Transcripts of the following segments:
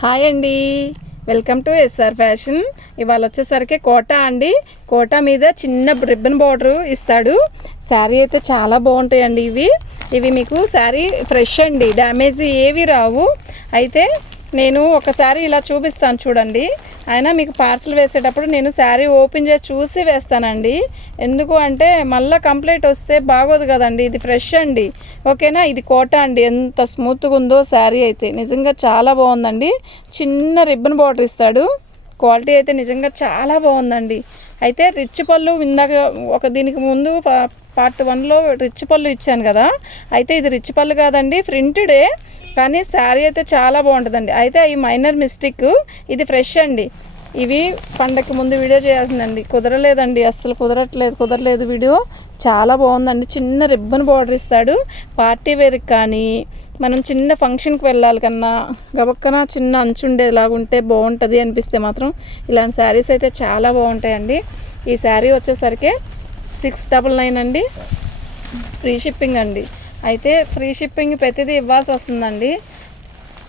Hi అండి, welcome to SR fashion. ఇవాళ వచ్చేసరికి కోటా అండి. కోటా మీద చిన్న రిబ్బన్ బార్డర్ ఇస్తాడు. శారీ అయితే చాలా బాగుంటాయండి. ఇవి మీకు శారీ ఫ్రెష్ అండి, డ్యామేజ్ ఏవి రావు. అయితే నేను ఒకసారి ఇలా చూపిస్తాను చూడండి. అయినా మీకు పార్సల్ వేసేటప్పుడు నేను శారీ ఓపెన్ చేసి చూసి వేస్తానండి. ఎందుకు అంటే మళ్ళీ కంప్లైంట్ వస్తే బాగోదు కదండి. ఇది ఫ్రెష్ అండి, ఓకేనా. ఇది కోటా అండి. ఎంత స్మూత్గా ఉందో శారీ అయితే నిజంగా చాలా బాగుందండి. చిన్న రిబ్బన్ బార్డర్ ఇస్తాడు. క్వాలిటీ అయితే నిజంగా చాలా బాగుందండి. అయితే రిచ్ పళ్ళు ఇందాక దీనికి ముందు పార్ట్ 1లో రిచ్ పళ్ళు ఇచ్చాను కదా. అయితే ఇది రిచ్ పళ్ళు కాదండి, ప్రింటెడే. కానీ శారీ అయితే చాలా బాగుంటుందండి. అయితే ఈ మైనర్ మిస్టేక్, ఇది ఫ్రెష్ అండి. ఇవి పండగకి ముందు వీడియో చేయాల్సిందండి, కుదరలేదండి, అస్సలు కుదరలేదు వీడియో. చాలా బాగుందండి. చిన్న రిబ్బన్ బార్డర్ ఇస్తాడు. పార్టీ వేర్కి కానీ మనం చిన్న ఫంక్షన్కి వెళ్ళాలి కన్నా గబక్కన చిన్న అంచు ఉండేలాగుంటే బాగుంటుంది అనిపిస్తే మాత్రం ఇలాంటి శారీస్ అయితే చాలా బాగుంటాయండి. ఈ శారీ వచ్చేసరికి 699 అండి, ఫ్రీ షిప్పింగ్ అండి. అయితే ఫ్రీ షిప్పింగ్ ప్రతిదీ ఇవ్వాల్సి వస్తుందండి.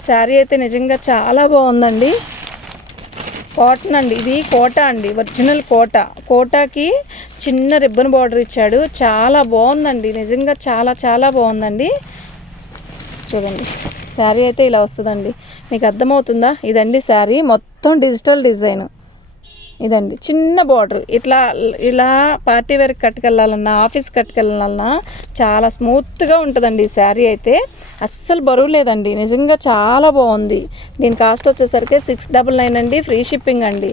శారీ అయితే నిజంగా చాలా బాగుందండి. కాటన్ అండి, ఇది కోటా అండి, ఒరిజినల్ కోటాకి చిన్న రిబ్బన్ బార్డర్ ఇచ్చాడు. చాలా బాగుందండి, నిజంగా చాలా చాలా బాగుందండి. చూడండి, శారీ అయితే ఇలా వస్తుందండి. మీకు అర్థమవుతుందా? ఇదండి శారీ మొత్తం డిజిటల్ డిజైన్. ఇదండి చిన్న బార్డర్. ఇలా పార్టీ వేర్కి కట్టుకెళ్ళాలన్నా, ఆఫీస్ కట్టుకెళ్ళాలన్నా చాలా స్మూత్గా ఉంటుందండి ఈ శారీ అయితే. అస్సలు బరువు లేదండి, నిజంగా చాలా బాగుంది. దీని కాస్ట్ వచ్చేసరికి 699 అండి, ఫ్రీ షిప్పింగ్ అండి.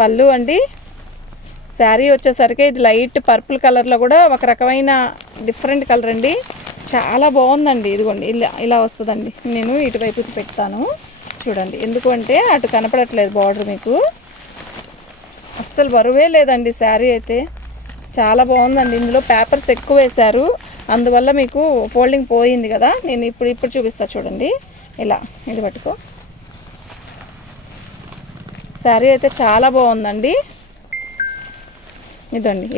పళ్ళు అండి, శారీ వచ్చేసరికి ఇది లైట్ పర్పుల్ కలర్లో కూడా ఒక రకమైన డిఫరెంట్ కలర్ అండి. చాలా బాగుందండి. ఇదిగోండి ఇలా వస్తుందండి. నేను ఇటువైపుకి పెడతాను చూడండి, ఎందుకు అంటే అటు కనపడట్లేదు బార్డర్. మీకు అస్సలు బరువే లేదండి శారీ అయితే. చాలా బాగుందండి. ఇందులో పేపర్స్ ఎక్కువ వేశారు, అందువల్ల మీకు ఫోల్డింగ్ పోయింది కదా. నేను ఇప్పుడు చూపిస్తా చూడండి. ఇలా ఇది పట్టుకో. శారీ అయితే చాలా బాగుందండి.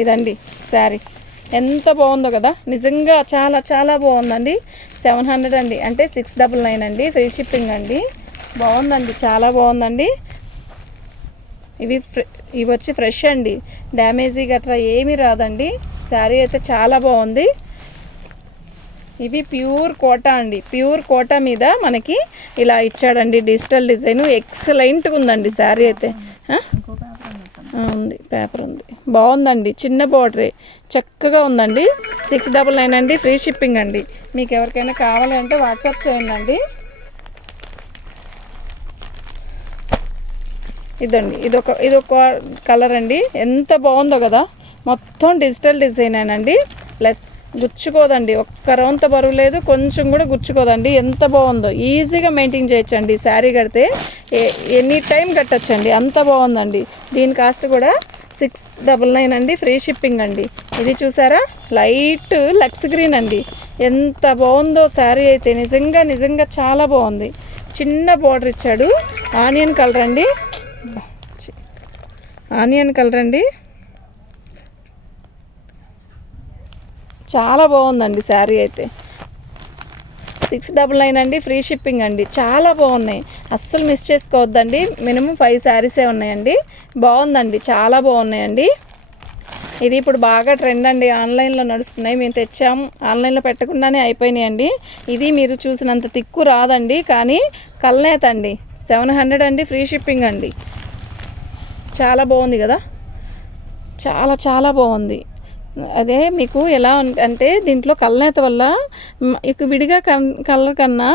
ఇదండి శారీ ఎంత బాగుందో కదా. నిజంగా చాలా చాలా బాగుందండి. 700 అండి, అంటే 699 అండి, ఫ్రీ షిప్పింగ్ అండి. బాగుందండి, చాలా బాగుందండి. ఇవి వచ్చి ఫ్రెష్ అండి, డ్యామేజీ గట్రా ఏమీ రాదండి. శారీ అయితే చాలా బాగుంది. ఇవి ప్యూర్ కోటా అండి. ప్యూర్ కోటా మీద మనకి ఇలా ఇచ్చాడండి డిజిటల్ డిజైన్. ఎక్సలెంట్గా ఉందండి శారీ అయితే. ఉంది, పేపర్ ఉంది, బాగుందండి. చిన్న బార్డరే, చక్కగా ఉందండి. 699 అండి, ఫ్రీ షిప్పింగ్ అండి. మీకు ఎవరికైనా కావాలంటే వాట్సాప్ చేయండి. ఇదొక కలర్ అండి, ఎంత బాగుందో కదా. మొత్తం డిజిటల్ డిజైన్ అండి. ప్లస్ గుచ్చుకోదండి, ఒక్క రౌంత బరువు లేదు, కొంచెం కూడా గుచ్చుకోదండి. ఎంత బాగుందో, ఈజీగా మెయింటైన్ చేయొచ్చండి. శారీ కడితే ఎనీ టైం కట్టచ్చండి, అంత బాగుందండి. దీని కాస్ట్ కూడా 699 అండి, ఫ్రీ షిప్పింగ్ అండి. ఇది చూసారా, లైట్ లక్స్ గ్రీన్ అండి. ఎంత బాగుందో శారీ అయితే. నిజంగా చాలా బాగుంది. చిన్న బార్డర్ ఇచ్చాడు. ఆనియన్ కలర్ అండి, చాలా బాగుందండి శారీ అయితే. 699 అండి, ఫ్రీ షిప్పింగ్ అండి. చాలా బాగున్నాయి, అస్సలు మిస్ చేసుకోవద్దండి. మినిమం 5 శారీసే ఉన్నాయండి. బాగుందండి, చాలా బాగున్నాయండి. ఇది ఇప్పుడు బాగా ట్రెండ్ అండి, ఆన్లైన్లో నడుస్తున్నాయి. మేము తెచ్చాము, ఆన్లైన్లో పెట్టకుండానే అయిపోయినాయండి. ఇది మీరు చూసినంత తిక్కు రాదండి, కానీ కల్నేత అండి. 700 అండి, ఫ్రీ షిప్పింగ్ అండి. చాలా బాగుంది కదా, చాలా చాలా బాగుంది. అదే మీకు ఎలా అంటే దీంట్లో కల్నేత వల్ల ఇక విడిగా కలర్ కన్నా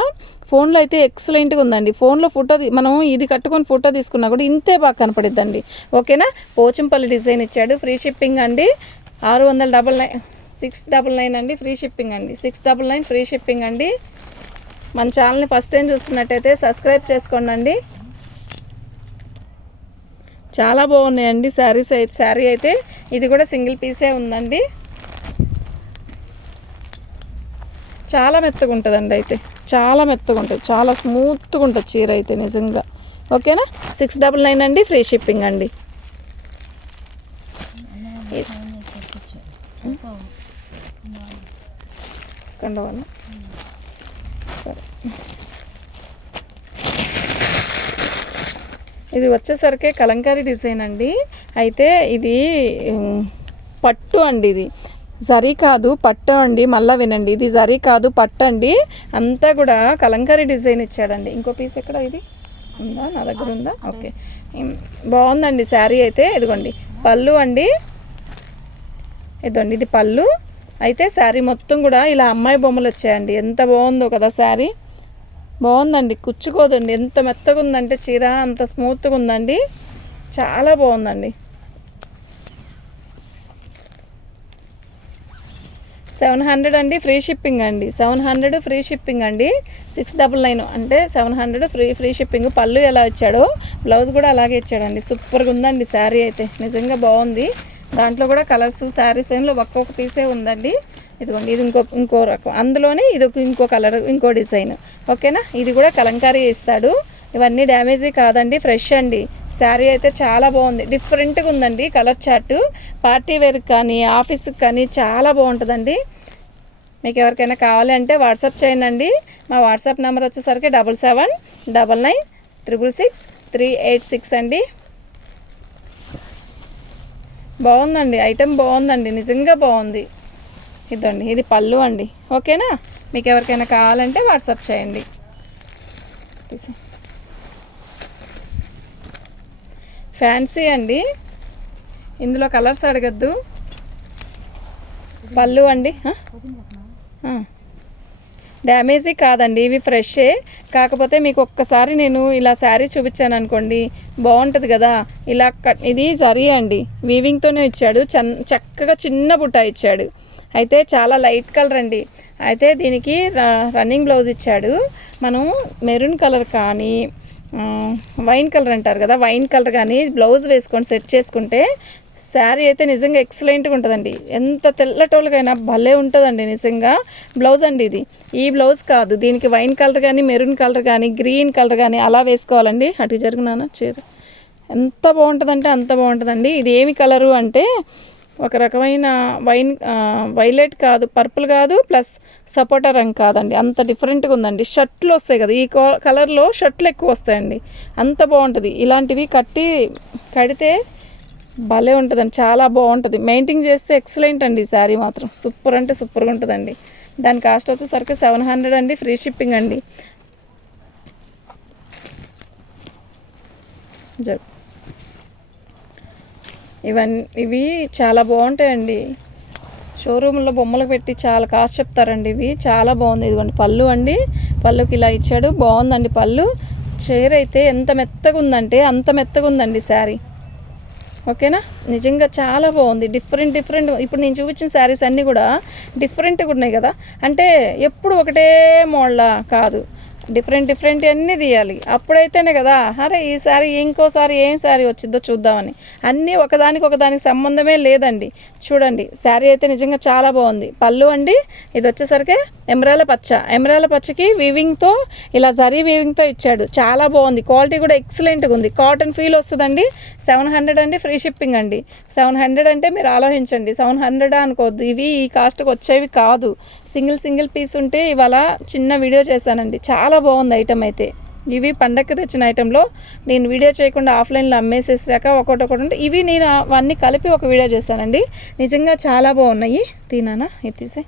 ఫోన్లో అయితే ఎక్సలెంట్గా ఉందండి. ఫోన్లో మనం ఇది కట్టుకొని ఫోటో తీసుకున్నా కూడా ఇంతే బాగా కనపడిద్దండి, ఓకేనా. పోచంపల్లి డిజైన్ ఇచ్చాడు, ఫ్రీ షిప్పింగ్ అండి. 699 అండి, ఫ్రీ షిప్పింగ్ అండి. 699 ఫ్రీ షిప్పింగ్ అండి. మన ఛానల్ని ఫస్ట్ టైం చూస్తున్నట్టయితే సబ్స్క్రైబ్ చేసుకోండి. చాలా బాగున్నాయండి శారీ అయితే. ఇది కూడా సింగిల్ పీసే ఉందండి. చాలా మెత్తగా ఉంటుందండి, అయితే చాలా మెత్తగా ఉంటుంది, చాలా స్మూత్గా ఉంటుంది చీర అయితే నిజంగా, ఓకేనా. 699 అండి, ఫ్రీ షిప్పింగ్ అండి. కండవాళ్ళ సరే. ఇది వచ్చేసరికి కలంకారీ డిజైన్ అండి. అయితే ఇది పట్టు అండి, ఇది జరీ కాదు పట్టు అండి. మళ్ళీ వినండి, ఇది జరీ కాదు పట్టు అండి. అంతా కూడా కలంకారీ డిజైన్ ఇచ్చాడండి. ఇంకో పీస్ ఎక్కడ, ఇది ఉందా నా దగ్గర ఉందా? ఓకే, బాగుందండి శారీ అయితే. ఇదిగోండి పళ్ళు అండి, ఇదిగోండి ఇది పళ్ళు. అయితే శారీ మొత్తం కూడా ఇలా అమ్మాయి బొమ్మలు వచ్చాయండి. ఎంత బాగుందో కదా శారీ, బాగుందండి. కుచ్చుకోదండి, ఎంత మెత్తగా ఉందంటే చీర అంత స్మూత్గా ఉందండి, చాలా బాగుందండి. 700 అండి, ఫ్రీ షిప్పింగ్ అండి. 700 ఫ్రీ షిప్పింగ్ అండి. 699 అంటే 700 ఫ్రీ షిప్పింగ్. పళ్ళు ఎలా ఇచ్చాడో బ్లౌజ్ కూడా అలాగే ఇచ్చాడండి. సూపర్గా ఉందండి శారీ అయితే, నిజంగా బాగుంది. దాంట్లో కూడా కలర్స్ శారీస్ ఏమో ఒక్కొక్క పీసే ఉందండి. ఇదిగోండి ఇది ఇంకో రకం, అందులోనే ఇది ఇంకో కలర్ ఇంకో డిజైన్. ఓకేనా, ఇది కూడా కలంకారీ ఇస్తాడు. ఇవన్నీ డ్యామేజీ కాదండి, ఫ్రెష్ అండి. శారీ అయితే చాలా బాగుంది, డిఫరెంట్గా ఉందండి. కలర్ చార్ట్ పార్టీ వేర్కి కానీ ఆఫీస్కి కానీ చాలా బాగుంటుందండి. మీకు ఎవరికైనా కావాలి అంటే వాట్సాప్ చేయండి. మా వాట్సాప్ నెంబర్ వచ్చేసరికి 7799966386 అండి. బాగుందండి, ఐటెం బాగుందండి, నిజంగా బాగుంది. ఇదండి ఇది పళ్ళు అండి. ఓకేనా, మీకు ఎవరికైనా కావాలంటే వాట్సాప్ చేయండి. ఫ్యాన్సీ అండి, ఇందులో కలర్స్ అడగద్దు. పళ్ళు అండి, డ్యామేజీ కాదండి, ఇవి ఫ్రెషే. కాకపోతే మీకు ఒక్కసారి నేను ఇలా శారీ చూపించాను అనుకోండి, బాగుంటుంది కదా. ఇలా ఇది జరీ అండి, వీవింగ్తోనే ఇచ్చాడు. చక్కగా చిన్న బుట్ట ఇచ్చాడు. అయితే చాలా లైట్ కలర్ అండి. అయితే దీనికి రన్నింగ్ బ్లౌజ్ ఇచ్చాడు. మనం మెరూన్ కలర్ కానీ వైన్ కలర్ అంటారు కదా, వైన్ కలర్ కానీ బ్లౌజ్ వేసుకొని సెట్ చేసుకుంటే శారీ అయితే నిజంగా ఎక్సలెంట్గా ఉంటుందండి. ఎంత తెల్లటోళ్ళకైనా భలే ఉంటుందండి నిజంగా. బ్లౌజ్ అండి ఇది, ఈ బ్లౌజ్ కాదు, దీనికి వైన్ కలర్ కానీ మెరూన్ కలర్ కానీ గ్రీన్ కలర్ కానీ అలా వేసుకోవాలండి. అటు జరుగునానా చీర ఎంత బాగుంటుందంటే అంత బాగుంటుందండి. ఇది ఏమి కలరు అంటే ఒక రకమైన వైలెట్ కాదు, పర్పుల్ కాదు, ప్లస్ సపోటా రంగు కాదండి, అంత డిఫరెంట్గా ఉందండి. షర్ట్లు వస్తాయి కదా, ఈ కలర్లో షర్ట్లు ఎక్కువ వస్తాయండి, అంత బాగుంటుంది. ఇలాంటివి కడితే భలే ఉంటుందండి, చాలా బాగుంటుంది. మెయింటైన్ చేస్తే ఎక్సలెంట్ అండి. ఈ శారీ మాత్రం సూపర్ అంటే సూపర్గా ఉంటుందండి. దాని కాస్ట్ వచ్చేసరికి 700 అండి, ఫ్రీ షిప్పింగ్ అండి. ఇవి చాలా బాగుంటాయండి. షోరూంలో బొమ్మలకు పెట్టి చాలా కాస్ట్ చెప్తారండి. ఇవి చాలా బాగుంది. ఇదిగోండి పళ్ళు అండి, పళ్ళుకి ఇలా ఇచ్చాడు, బాగుందండి పళ్ళు. చీర అయితే ఎంత మెత్తగా ఉందంటే అంత మెత్తగా ఉందండి శారీ. ఓకేనా, నిజంగా చాలా బాగుంది. డిఫరెంట్ ఇప్పుడు నేను చూపించిన శారీస్ అన్నీ కూడా డిఫరెంట్గా ఉన్నాయి కదా, అంటే ఎప్పుడు ఒకటే మోడలా కాదు, డిఫరెంట్ అన్నీ తీయాలి. అప్పుడైతేనే కదా అరే ఈసారి ఇంకోసారి ఏం శారీ వచ్చిందో చూద్దామని. అన్నీ ఒకదానికి సంబంధమే లేదండి. చూడండి శారీ అయితే నిజంగా చాలా బాగుంది. పళ్ళు అండి, ఇది వచ్చేసరికి ఎమరాల పచ్చకి వీవింగ్తో ఇలా జరీ వీవింగ్తో ఇచ్చాడు. చాలా బాగుంది, క్వాలిటీ కూడా ఎక్సలెంట్గా ఉంది. కాటన్ ఫీల్ వస్తుందండి. 700 అండి, ఫ్రీ షిప్పింగ్ అండి. 700 అంటే మీరు ఆలోచించండి, 700 అనుకోవద్దు, ఇవి ఈ కాస్ట్కి వచ్చేవి కాదు. సింగిల్ పీస్ ఉంటే ఇవాళ చిన్న వీడియో చేశానండి. చాలా బాగుంది ఐటమ్ అయితే. ఇవి పండగకి తెచ్చిన ఐటెంలో నేను వీడియో చేయకుండా ఆఫ్లైన్లో అమ్మేసేసాక ఒకటి ఉంటే ఇవి నేను అవన్నీ కలిపి ఒక వీడియో చేశానండి. నిజంగా చాలా బాగున్నాయి. తినానా ఇది తీసే,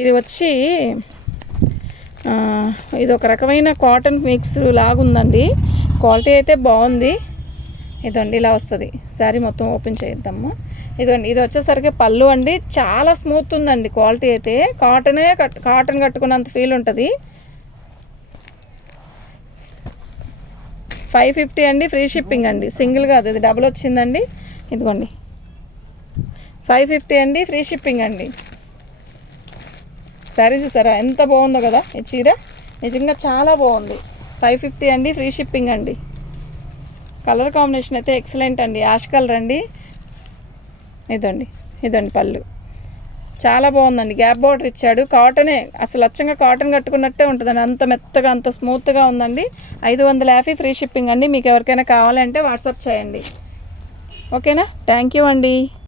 ఇది వచ్చి ఇది ఒక రకమైన కాటన్ మిక్స్ లాగుందండి. క్వాలిటీ అయితే బాగుంది. ఇదండి ఇలా వస్తుంది శారీ మొత్తం. ఓపెన్ చేద్దాము. ఇదండి ఇది వచ్చేసరికి పళ్ళు అండి, చాలా స్మూత్ ఉందండి. క్వాలిటీ అయితే కాటన్ కట్టుకున్నంత ఫీల్ ఉంటుంది. 550 అండి, ఫ్రీ షిప్పింగ్ అండి. సింగిల్ కాదు, ఇది డబుల్ వచ్చిందండి. ఇదిగోండి 550 అండి, ఫ్రీ షిప్పింగ్ అండి. శారీ చూసారా ఎంత బాగుందో కదా, ఈ చీర నిజంగా చాలా బాగుంది. 550 అండి, ఫ్రీ షిప్పింగ్ అండి. కలర్ కాంబినేషన్ అయితే ఎక్సలెంట్ అండి, యాష్ కలర్ అండి. ఇదండి పళ్ళు చాలా బాగుందండి. గ్యాప్ బార్డర్ ఇచ్చాడు. కాటనే, అసలు అచ్చంగా కాటన్ కట్టుకున్నట్టే ఉంటుందండి. అంత మెత్తగా అంత స్మూత్గా ఉందండి. 550 ఫ్రీ షిప్పింగ్ అండి. మీకు ఎవరికైనా కావాలంటే వాట్సాప్ చేయండి. ఓకేనా, థ్యాంక్ యూ అండి.